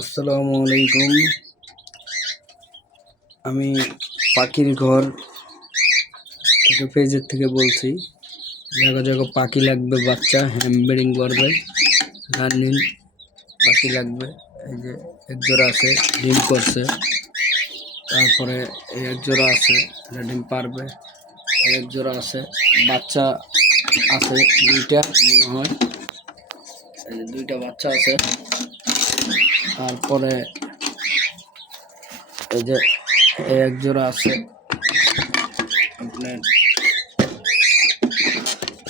আসসালামু আলাইকুম। আমি পাখির ঘর থেকে পেজের থেকে বলছি। জায়গা জায়গা পাখি লাগবে, বাচ্চা হ্যামব্রিডিং করবে, রানিং পাখি লাগবে। এই যে এক জোড়া আছে, ডিম করছে। তারপরে এই এক জোড়া আছে, এটা ডিম পারবে। এক জোড়া আছে, বাচ্চা আছে দুইটা মনে হয়, এই যে দুইটা বাচ্চা আছে। তারপরে এই যে এক জোড়া আছে, আপনার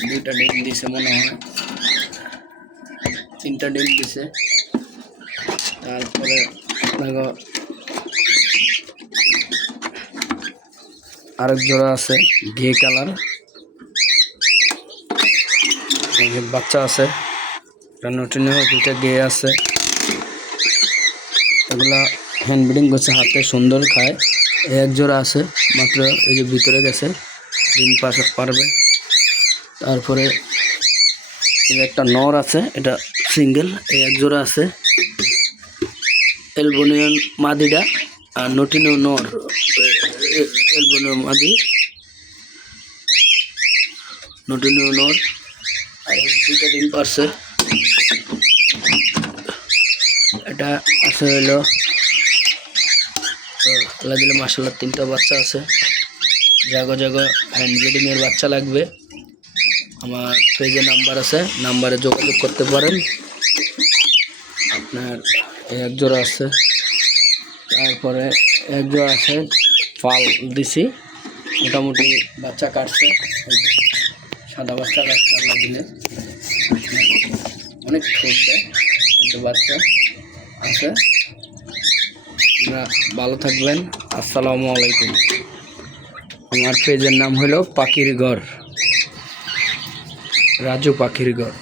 দুইটা ডিম দিছে মনে হয়, তিনটা ডিম দিছে। তারপরে আরেক জোড়া আছে ঘে কালার, বাচ্চা আছে। নটিনেও দুইটা গে আছে, এগুলা হ্যান্ড ব্রিডিং করছে, হাতে সুন্দর খায়। এক জোড়া আছে মাত্র, এই যে ভিতরে গেছে, ডিম পারবে। তারপরে একটা নর আছে, এটা সিঙ্গেল। এই এক জোড়া আছে এলবোনিয়ান মাদিটা, আর নটিনো নর, এলবোনিয়ান মাদি, নটিনো নর। আর দুইটা ডিম পারছে। এটা আছে হলো আল্লাহ দিলে মাশাআল্লাহ তিনটা বাচ্চা আছে। জায়গা জায়গা হ্যান্ড ব্রিডিং এর বাচ্চা লাগবে, আমার পেজে নাম্বার আছে, নাম্বারে যোগাযোগ করতে পারেন। আপনার এক জোড়া আছে, তারপরে এক জোড়া আছে পাল দিছি, মোটামুটি বাচ্চা কাটছে, সাদা বাচ্চা কাটছে আল্লাহ দিলে, অনেক ঠোঁট দেয়, কিন্তু বাচ্চা আছে। আপনারা ভালো থাকবেন। আসসালামু আলাইকুম। আমার পেজের নাম হলো পাখির ঘর, রাজু পাখির ঘর।